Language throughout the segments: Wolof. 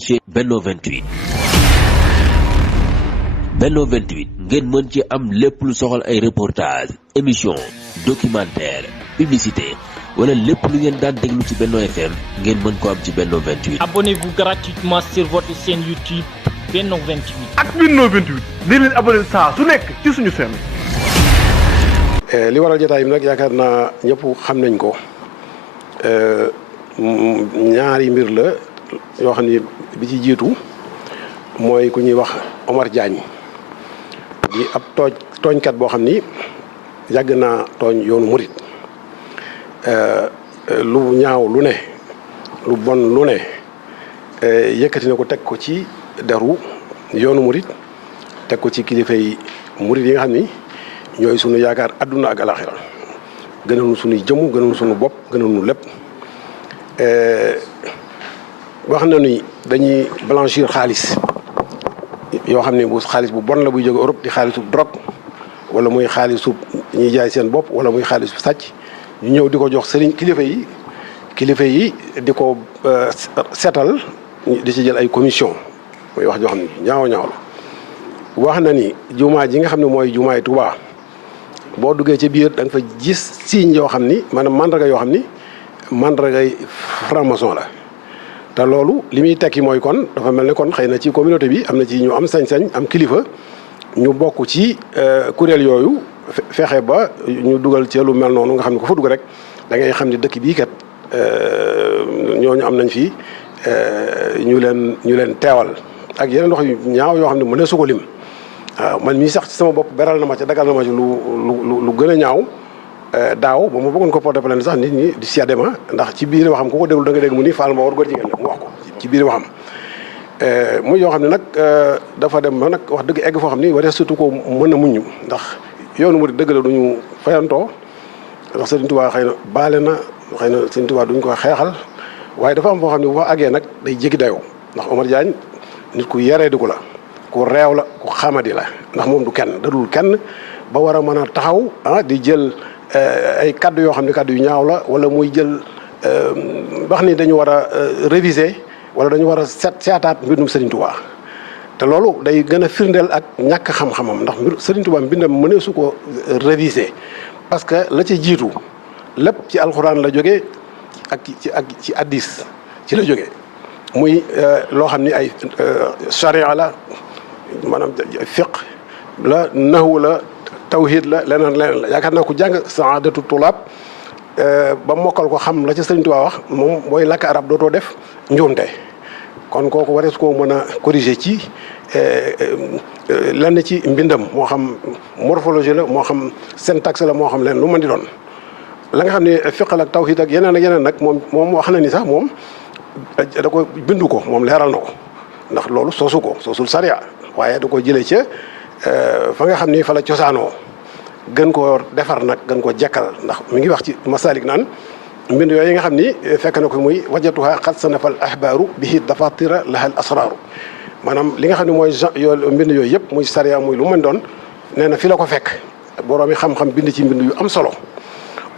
ci Benno 28 Benno 28 ngeen mën ci am lépp lu soxal ay reportage émission documentaire publicité wala lépp lu ngeen daan déglu ci Benno FM ngeen mën ko am ci Benno 28. Abonnez-vous gratuitement sur votre chaîne YouTube Benno 28. ak Benno 28 di leen abonné saa su nekk ci suñu chaîne. li waral jotaay bi nag yaakaar naa ñëpp xam nañ ko ñaari mbir la yoo xam ni bi ci jiitu mooy ku ñuy wax Omar Diagne di ab tooñkat boo xam ni yàgg naa tooñ yoonu murit lu ñaaw lu ne lu bon lu ne yëkkati na ko teg ko ci deru yoonu murit teg ko ci kilifay murit yi nga xam ni ñooy sunu yaakaar adduna ak alaxira gënal sunuy jëmm gënal sunu bopp gënal nu lépp wax na ni dañuy blanchir xaalis yoo xam ne bu xaalis bu bon la buy jóge Europe di xaalisu drogue wala muy xaalisu ñuy jaay seen bopp wala muy xaalisu sàcc ñu ñëw di ko jox sëriñ kilifa yi di ko seetal di ci jël ay commission muy wax joo xam ne ñaaw la wax na ni jumaa ji nga xam ne mooy jumaay Tuubaa boo duggee ci biir da nga fa gis signe yoo xam ni maanaam mandarga yoo xam ni mandargay franc-maçon la te loolu li muy tekki mooy kon dafa mel ne kon xëy na ci communauté bi am na ci ñu am sañ-sañ am kilifa ñu bokk ci kuréel yooyu fexe ba ñu dugal ci lu mel noonu nga xam ne ku fa dugg rek da ngay xam ne dëkk bii kat ñooñu am nañ fi ñu leen teewal ak yeneen wax yu ñaaw yoo xam ne mënee su ko lim waaw man mii sax ci sama bopp beral na ma ci dagal na ma ci lu gën a ñaaw daaw ba ma bëggoon ko porter plainte sax nit ñi di seede ma ndax ci biir waxam ku ko déglu da nga dégg mu ni Fall ma war góor jigéen la mu wax ko ci biir waxam muy yoo xam ne nag dafa dem ba nag wax dëgg egg foo xam ni waree surtout ko mën a muñu ndax yoonu mu dëgg la duñu fayantoo ndax Sëriñ Tuubaa xëy na baale na xëy na Sëriñ Tuubaa duñ ko xeexal waaye dafa am foo xam ne bu fa àggee nag day jéggi dayoo ndax Omar Diagne nit ku yaree di ko la ku réew la ku xamadi la ndax moom du kenn dadul kenn ba war a mën a taxaw di jël ay kaddu yoo xam ne kaddu yu ñaaw la wala muy jël wax ni dañu war a réviser wala dañu war a seetaat mbindum Serigne Touba te loolu day gën a firndeel ak ñàkk xam-xamam ndax Serigne Touba mbindam mënee su ko réviser parce que la ci jiitu lépp ci alxuraan la jógee ak ci hadiis ci la jógee muy loo xam ni ay charia la maanaam fiq la nahwu la tawhid la leneen la yaakaar naa ku jàng saadatu tulaab ba mokkal ko xam la ca Sëriñ Tuubaa wax moom booy làkk arab dootoo def njuumte kon kooku warees koo mën a corriger ci lenn ci mbindam moo xam morphologie la moo xam syntaxe la moo xam leen lu mën di doon la nga xam ne fiq ak tawhid ak yeneen nag moom wax na ni sax moom da ko bindu ko moom leeral na ko ndax loolu soosul sariya waaye da ko jëlee ca fa nga xam ni fa la cosaanoo gën koo defar nag gën koo jekkal ndax mi ngi wax ci masalik naan mbind yooyu nga xam ni fekk na ko muy wajatuha xat sanafal ahbaaru bihi dafatira lahal asraaru maanaam li nga xam ne mooy mbind yooyu yëpp muy sariya muy lu mën doon nee na fi la ko fekk boroomi xam-xam bind ci mbind yu am solo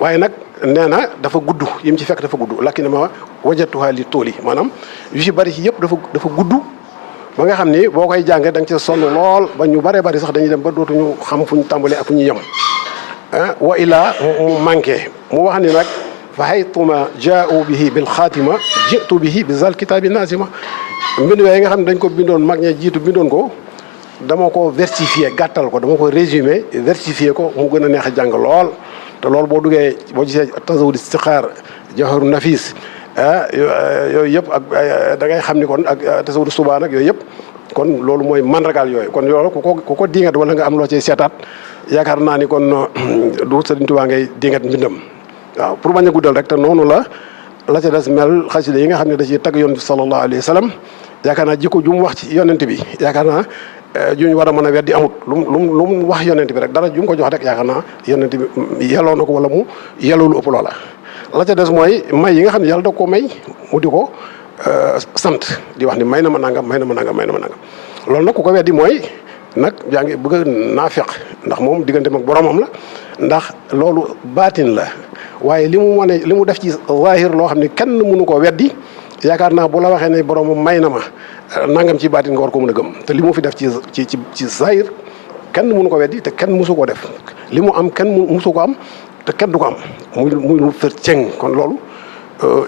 waaye nag nee na dafa gudd yim ci fekk dafa gudd lakki ma wajatuha li tool yi maanaam yu ci bari ci yëpp dafa gudd ba nga xam ni boo koy jàngee da nga ci sonn lool ba ñu bëree bëri sax dañuy dem ba dootuñu xam fu ñu tàmbalee ak fu ñu yem wa illaa mu manqué mu wax ni nag fa haytuma jaa'u bihi bil xaatima jitu bihi bi zal kitaabi naasima mbind yooyu nga xam ne dañ ko bindoon mag ña jiitu bindoon ko dama ko versifié gàttal ko dama ko résumé versifié ko mu gën a neex a jàng lool te loolu boo duggee boo gisee tasawud istixaar jawharu nafis yooyu yëpp ak da ngay xam ni kon ak tasawudu subaa nag yooyu yëpp kon loolu mooy mandargaal yooyu kon loolu ku ko diingat wala nga am loo cay seetaat yaakaar naa ni kon du Sëriñ Tuubaa ngay diingat mbindam waaw pour bañ a guddal rek te noonu la ca des mel xasida yi nga xam ne da ciy tagg yonent bi sallallahu alayhi wa sallam yaakaar naa jikko ju mu wax ci yonent bi yaakaar naa juñ war a mën a weddi amut lu mu wax yonent bi rek dara ju mu ko jox rek yaakaar naa yonent bi yelloo na ko wala mu yelloo lu ëpp loola la ca des mooy may yi nga xam ne yàlla da ko may mu di ko sant di wax ni may na ma nangam loolu nag ku ko weddi mooy nag yaa ngi bëgg a naafeq ndax moom diggante mag boromam la ndax loolu baatin la waaye li mu def ci zaahir loo xam ne kenn mënu koo weddi yaakaar naa bu la waxee ne borom may na ma nangam ci baatin nga war ko mën a gëm te li mu fi def ci zahir kenn mënu ko weddi te kenn mësu koo def li mu am kenn mësu ko am te kenn du ko am muy lu fër ceng kon loolu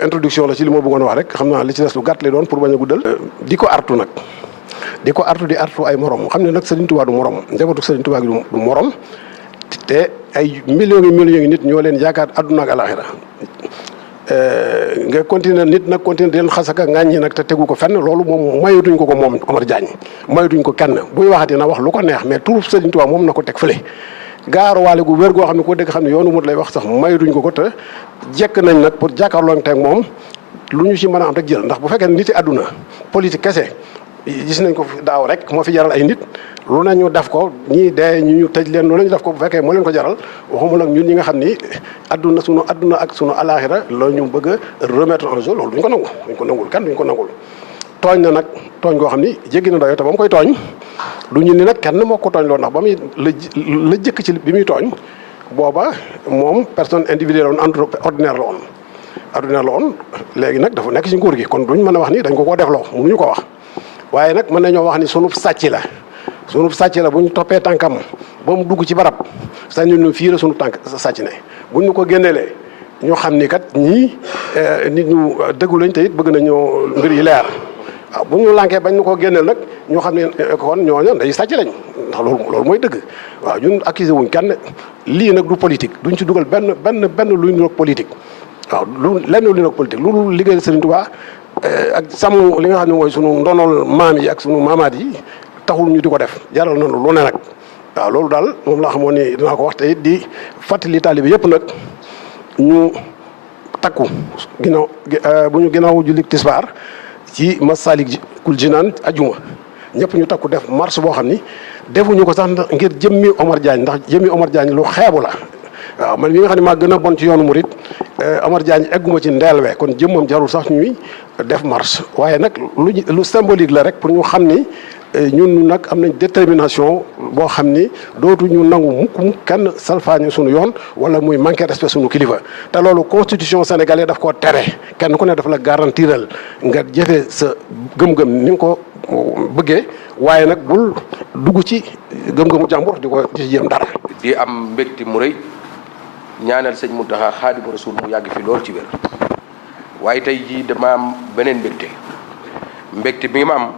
introduction la ci li ma bëggoon wax rek xam naa li ci des lu gàtt lay doon pour bañ a guddal. di ko artu nag di artu ay morom xam ne nag Serigne Touba du morom njabootu Serigne Touba gi du morom te ay millions yi nit ñoo leen yaakaar àdduna ak alaxira nga continuer nit nag continuer di leen xasaka ŋàññi nag te tegu ko fenn loolu moom mayatuñ ko moom Omar Diagne mayatuñ ko kenn buy waxati na wax lu ko neex mais turu Serigne Touba moom na ko teg fële. gaaruwaale gu wér goo xam ne ko dégg xam ne yoonu mut lay wax sax mayatuñ ko te jekk nañ nag pour jàkkaarloo teeg moom lu ñu ci mën a am rek jël ndax bu fekkee nit yi àdduna politique kese gis nañ ko daaw rek moo fi jaral ay nit lu nañu def ko ñii dee ñu tëj leen lu nañu def ko bu fekkee moo leen ko jaral waxuma nag ñun ñi nga xam ni sunu àdduna ak sunu alaxira loolu ñu bëgg a remettre en jeu loolu duñ ko nangu duñ ko nangul kenn duñ ko nangul tooñ na nag tooñ goo xam ni jéggi na doyo te ba mu koy tooñ du ñu ni nag kenn moo ko tooñ loolu ndax ba muy la jëkk ci bi muy tooñ booba moom personne individuelle woon ordinaire la woon léegi nag dafa nekk ci nguur gi kon duñ mën a wax ni dañ ko koo defloo mënuñu ko wax waaye nag mën nañoo wax ni sunub sàcc la bu ñu toppee tànkam ba mu dugg ci barab sañu ñu fii la sunu tànk sàcc ne buñ ñu ko génneelee ñu xam ni kat ñii nit ñu dëggu lañ te it bëgg nañoo mbir yi leer waaw bu ñu lànkee bañ ñu ko génneel nag ñu xam ne kon ñooñu day sàcc lañ ndax loolu mooy dëgg waaw ñun accusé wuñ kenn lii nag du politique duñ ci dugal benn luy niroog politique waaw lenn lu niroog politique lu liggéeyal Serigne Touba ak sàmm li nga xam ne mooy sunu ndonol maam yi ak sunu maamaat yi taxul ñu di ko def jaral na lu ne nag waaw loolu daal moom laa xamoon ni dinaa ko wax te it di fàttali taalibe yëpp nag ñu takku bu ñu ginnaaw julli tisbaar ci Massalikul Jinaan ajuma ñëpp ñu takku def marche boo xam ni defuñu ko sax ngir jëmmi Omar Diagne ndax jëmmi Omar Diagne lu xeebu la waaw man mi nga xam ne maa gën a bon ci yoonu murit Omar Diagne egguma ci ndeelwe kon jëmmam jarul sax ñuy def marche waaye nag lu symbolique la rek pour ñu xam ni ñun nag am nañ détermination boo xam ni dootu ñu nangu mukk kenn salfaañe sunu yoon wala muy manqué respect sunu kilifa te loolu constitution sénégalaise daf koo tere kenn ku ne daf la garantiral nga jëfee sa gëm-gëm ni nga ko bëggee waaye nag bul dugg ci gëm-gëmu jàmbur di ko ci jéem dara. di am mbégte mu rëy ñaanal sëñ Mountakha Xaadimu Rasuul mu yàgg fi lool ci wér waaye tey jii dama am beneen mbégte bi ma am.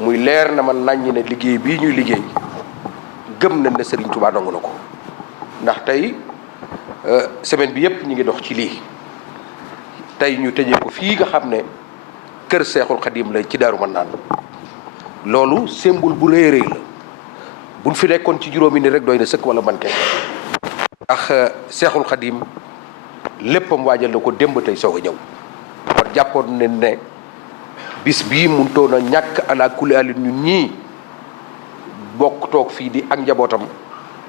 muy leer na ma naññ ne liggéey bii ñuy liggéey gëm nañ ne Serigne Touba nangu na ko ndax tey semaine bi yëpp ñu ngi dox ci lii tey ñu tëjee ko fii nga xam ne kër Seexul Xadim la ci Daaru Manaan loolu symbole bu rëy rëy la buñ fi nekkoon ci juróomi ni rek doy na sëkk wala man kay ndax Seexul Xadim léppam waajal na ko démb tey soog a ñëw kon jàppoon nañ ne bis bii mun toon a ñàkk ala kulli alin ñun ñii bokk toog fii di ak njabootam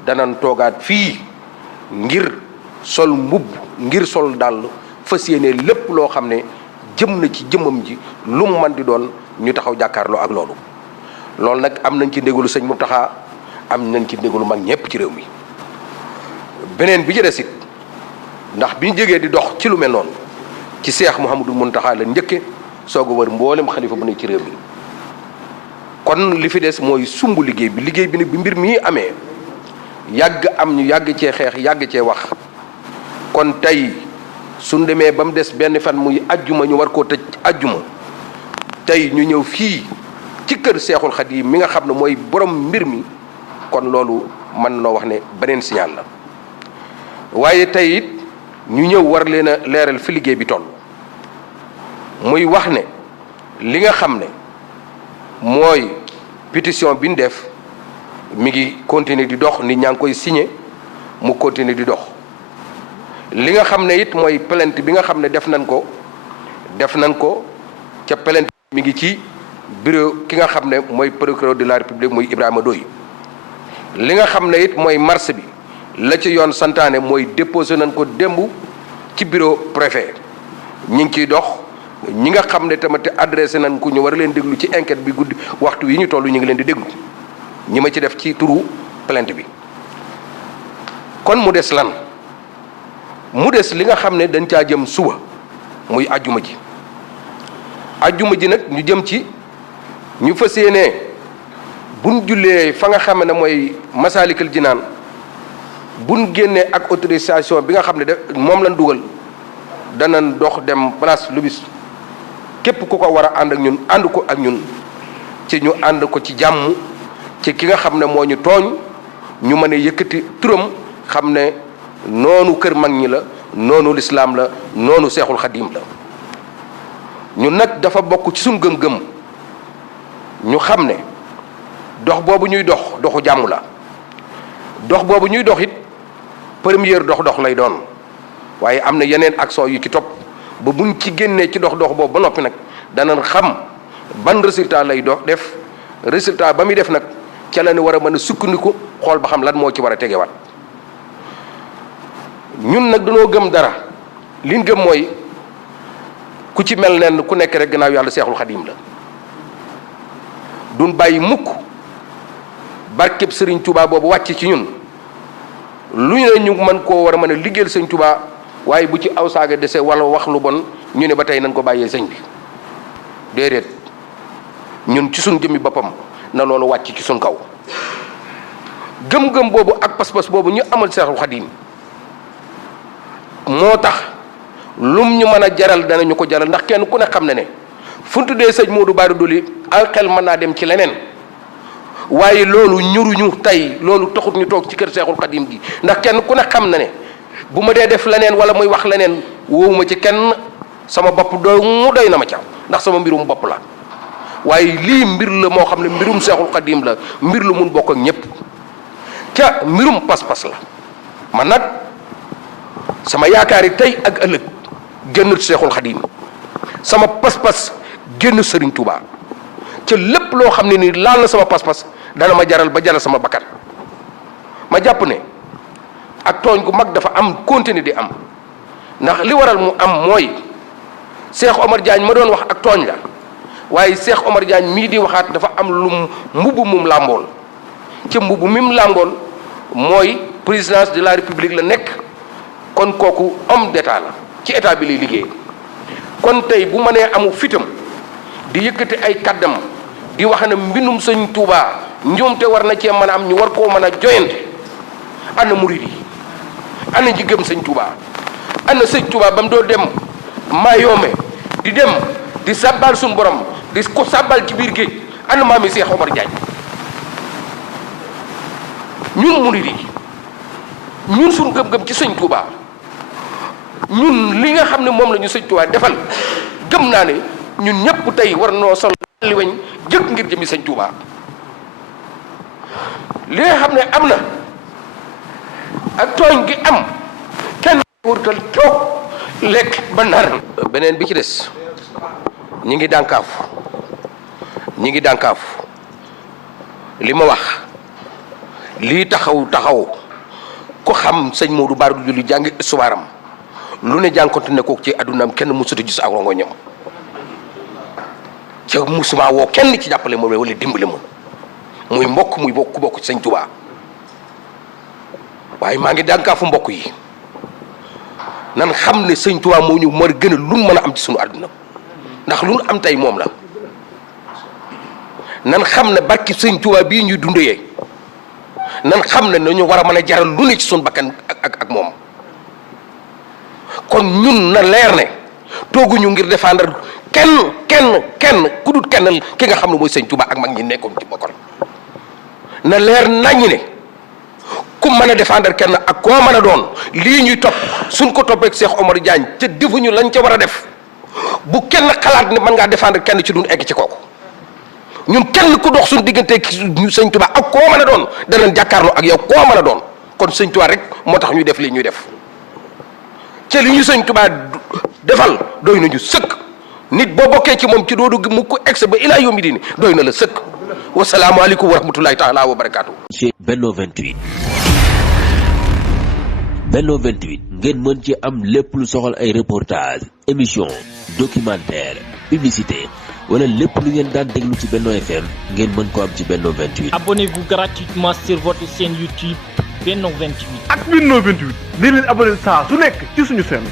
danan toogaat fii ngir sol mbubb ngir sol dàll fas yéene lépp loo xam ne jëm na ci jëmmam ji lu mu man di doon ñu taxaw jàkkaarloo ak loolu nag am nañ ci ndégalu sëñ Mountakha am nañ ci ndégalu mag ñëpp ci réew mi beneen bi ci des it ndax bi ñu jógee di dox ci lu mel noonu ci Seex Mouhamadou Mountakha la njëkke soog a wër mboolem xalifa bu ne ci réew mi kon li fi des mooy sumb liggéey bi nag bi mbir mi amee yàgg am ñu yàgg cee xeex yàgg cee wax kon tey suñ demee ba mu des benn fan muy ajjuma ñu war koo tëj ajjuma tey ñu ñëw fii ci kër Seexul Xadiim mi nga xam ne mooy borom mbir mi kon loolu mën noo wax ne beneen signal la waaye tey it ñu ñëw war leen a leeral fi liggéey bi toll muy wax ne li nga xam ne mooy pétition bi ñu def mi ngi continuer di dox nit ñaa ngi koy signé mu continuer di dox li nga xam ne it mooy plainte bi nga xam ne def nañ ko ca plainte mi ngi ci bureau ki nga xam ne mooy procureur de la république muy Ibrahima Doy li nga xam ne it mooy marche bi la ci yoon santaane mooy déposé nañ ko démb ci bureau préfet ñi ngi ciy dox ñi nga xam ne tamit adressé nañ ko ñu war a leen déglu ci enquête bi guddi waxtu yi ñu toll ñu ngi leen di déglu ñi ma ci def ci turu plainte bi kon mu des lan mu des li nga xam ne dañ caa jëm suba muy ajjuma ji ajjuma ji nag ñu jëm ci ñu fas yéenee buñ jullee fa nga xam ne mooy Masaalikul Jinaan buñ génnee ak autorisation bi nga xam ne moom lañ dugal danañ dox dem place Lubis képp ku ko war a ànd ak ñun ànd ko ak ñun ci ñu ànd ko ci jàmm ci ki nga xam ne moo ñu tooñ ñu mën a yëkkati turam xam ne noonu kër mag ñi la noonu lislaam la noonu seexul xadim la ñun nag dafa bokk ci suñ gëm-gëm ñu xam ne dox boobu ñuy dox doxu jàmm la dox boobu ñuy dox it première dox lay doon waaye am na yeneen action yu ci topp ba buñ ci génnee ci dox boobu ba noppi nag danañ xam ban résultat lay def résultat ba muy def nag ca la ñu war a mën a sukkandiku xool ba xam lan moo ci war a tegewaat ñun nag dañoo gëm dara liñ gëm mooy ku ci mel nen ku nekk rek gannaaw yàlla seexul xadim la duñ bàyyi mukk barkeb sëriñ Touba boobu wàcc ci ñun lu ñu ne ñu mën koo war a mën a liggéeyal sëñ Touba waaye bu ci aw saaga dese wala wax lu bon ñu ne ba tey nañ ko bàyyee sëñ bi déedéet ñun ci suñ jëmmi boppam na loolu wàcc ci suñ kaw gëm-gëm boobu ak pas-pas boobu ñu amal seexul xadim moo tax lum ñu mën a jaral danañu ko jaral ndax kenn ku ne xam ne ne fu ñu tuddee sëñ Modou Bara Dolly al xel mën naa dem ci leneen waaye loolu ñuruñu tey loolu taxut ñu toog ci kër seexul xadim gi ndax kenn ku ne xam na ne bu ma dee def leneen wala muy wax leneen woowuma ci kenn sama bopp mu doy na ma ca ndax sama mbirum bopp la waaye lii mbir la moo xam ne mbirum seexul xadim la mbir lu mun bokk ak ñëpp ca mbirum pas-pas la man nag sama yaakaar yi tey ak ëllëg génn seexul xadim sama pas-pas génn Serigne Touba ca lépp loo xam ne ni laal na sama pas-pas dana ma jaral ba jaral sama bakkan ma jàpp ne ak tooñ gu mag dafa am continuer di am ndax li waral mu am mooy Cheikh Omar Diagne ma doon wax ak tooñ la waaye Cheikh Omar Diagne mii di waxaat dafa am lu mbubb mum làmbool ca mbubb mim làmbool mooy présidence de la république la nekk kon kooku homme d'état la ci état bi lay liggéey kon tey bu mënee amu fitam di yëkkati ay kaddam di wax ne mbindum sëñ Touba njuumte war na cee mën a am ñu war koo mën a joyante ana murid yi ana ñi gëm sëñ Touba ana sëñ Touba ba mu doo dem Mayombe di dem di sabbal suñu borom di ko sabbal ci biir géej ana maami Cheikh Omar Diagne ñun murid yi ñun suñu gëm-gëm ci sëñ Touba ñun li nga xam ne moom la ñu sëñ Touba defal gëm naa ne ñun ñëpp tey war noo sol li weñ jëkk ngir jëmi sëñ Touba li nga xam ne am na ak tooñ gi am kenn wurtal toog lekk ba nar beneen bi ci des ñi ngi dànkaafu li ma wax lii taxaw ko xam sëñ Modou Bara Dolly jàngi histoire am lu ne jànkonte ne ko ci addunaam kenn mësuta gis ak rongo ñam ca musuma woo kenn ci jàppale moom wala dimbale moom muy mbokk muy bokk ci sëñ Touba waaye maa ngi dànkaafu mbokk yi nan xam ne sëñ Touba moo ñu mën a gën a lu mën a am ci sunu àdduna ndax lu nu am tey moom la nan xam ne barki sëñ Touba bii ñuy dundee nan xam ne nañu war a mën a jaral lu ne ci sunu bakkan ak moom kon ñun na leer ne tooguñu ngir défendre kenn ku dul kenn ki nga xam ne mooy sëñ Touba ak mag ñi nekkoon ci bokkol na leer naññi ne ku mën a défendre kenn ak koo mën a doon lii ñuy topp suñ ko toppee ak Cheikh Omar Diagne te defuñu lañ ca war a def bu kenn xalaat ne mën ngaa défendre kenn ci duñ egg ci kooku ñun kenn ku dox suñ diggante ñu sëñ Touba ak koo mën a doon danañ jàkkaarloo ak yow koo mën a doon kon sëñ Touba rek moo tax ñuy def lii ñuy def ci li ñu sëñ Touba defal doy nañu sëkk nit boo bokkee ci moom ci doodu mu ko egg ba ilaa yawmi diini doy na la sëkk wasalaamualeykum wa rahmatulahi taala wa barakaatu. ci Benno 28 ngeen mën ci am lépp lu soxal ay reportage émission documentaire publicité wala lépp lu ngeen daan déglu ci Benno FM ngeen mën ko am ci Benno 28. Abonnez-vous gratuitement sur votre chaîne YouTube Benno 28. ak Benno 28 di leen abonné saa su nekk ci suñu chaîne.